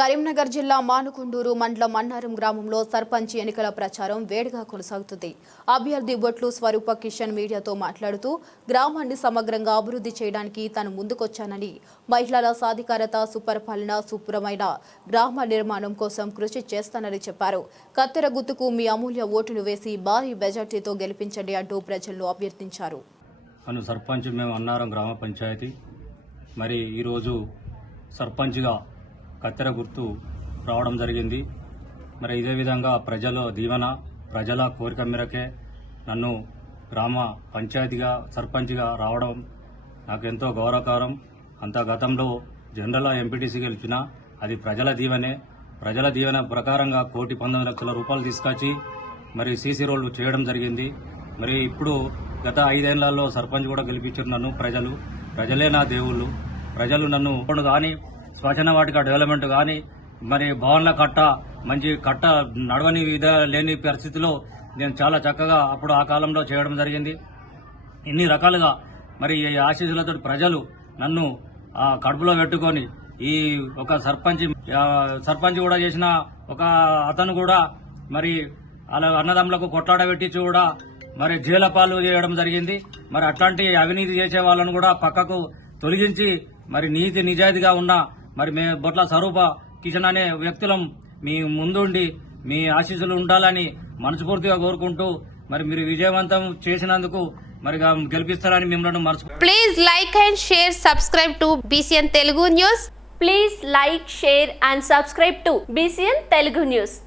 కరీంనగర్ జిల్లా మానుకొండూరు మండలం మన్నారం గ్రామంలో సర్పంచ్ ఎన్నికల ప్రచారం వేడిగా కొనసాగుతుంది. అభ్యర్థి బొట్లు స్వరూప కిషన్ మీడియాతో మాట్లాడుతూ గ్రామాన్ని సమగ్రంగా అభివృద్ధి చేయడానికి తాను ముందుకొచ్చానని మహిళల సాధికారత సుపరిపాలన సుప్రమైన గ్రామ నిర్మాణం కోసం కృషి చేస్తానని చెప్పారు. కత్తెర గుర్తుకు మీ అమూల్య ఓటును వేసి భారీ మెజార్టీతో గెలిపించండి అంటూ ప్రజలను అభ్యర్థించారు. అను సర్పంచ్ మేము అన్నారం గ్రామ పంచాయతీ. మరి ఈరోజు సర్పంచ్గా కత్తెర గుర్తు రావడం జరిగింది. మరి ఇదే విధంగా ప్రజల దీవెన ప్రజల కోరిక మేరకే నన్ను గ్రామ పంచాయతీగా సర్పంచ్గా రావడం నాకు ఎంతో గౌరవకరం. అంత గతంలో జనరల్ ఎంపీటీసీ గెలిచిన అది ప్రజల దీవెనే. ప్రజల దీవెన ప్రకారంగా కోటి పంతొమ్మిది లక్షల రూపాయలు తీసుకొచ్చి మరి సీసీ రోడ్లు చేయడం జరిగింది. మరి ఇప్పుడు గత ఐదేళ్ళలో సర్పంచ్ కూడా గెలిపించారు నన్ను ప్రజలు. ప్రజలే నా దేవుళ్ళు. ప్రజలు నన్ను కానీ శ్మశాన వాటిక డెవలప్మెంట్ కానీ మరి భవన్ల కట్ట మంచి కట్ట నడవని విధ లేని పరిస్థితిలో నేను చాలా చక్కగా అప్పుడు ఆ కాలంలో చేయడం జరిగింది. ఇన్ని రకాలుగా మరి ఈ ఆశీస్సులతో ప్రజలు నన్ను ఆ కడుపులో పెట్టుకొని ఈ ఒక సర్పంచ్ సర్పంచ్ కూడా చేసిన ఒక అతను కూడా మరి అలా అన్నదమ్ములకు కొట్లాడ పెట్టించి కూడా మరి జీలపాలు చేయడం జరిగింది. మరి అట్లాంటి అవినీతి చేసే వాళ్ళను కూడా పక్కకు తొలగించి మరి నీతి నిజాయితీగా ఉన్న మరి మేము బొట్ల స్వరూప కిషన్ అనే వ్యక్తులం మీ ముందుండి మీ ఆశీస్సులు ఉండాలని మనస్ఫూర్తిగా కోరుకుంటూ మరి మీరు విజయవంతం చేసినందుకు మరి గెలిపిస్తారని మిమ్మల్ని please like and share subscribe to BCN Telugu news please like share and subscribe to BCN Telugu news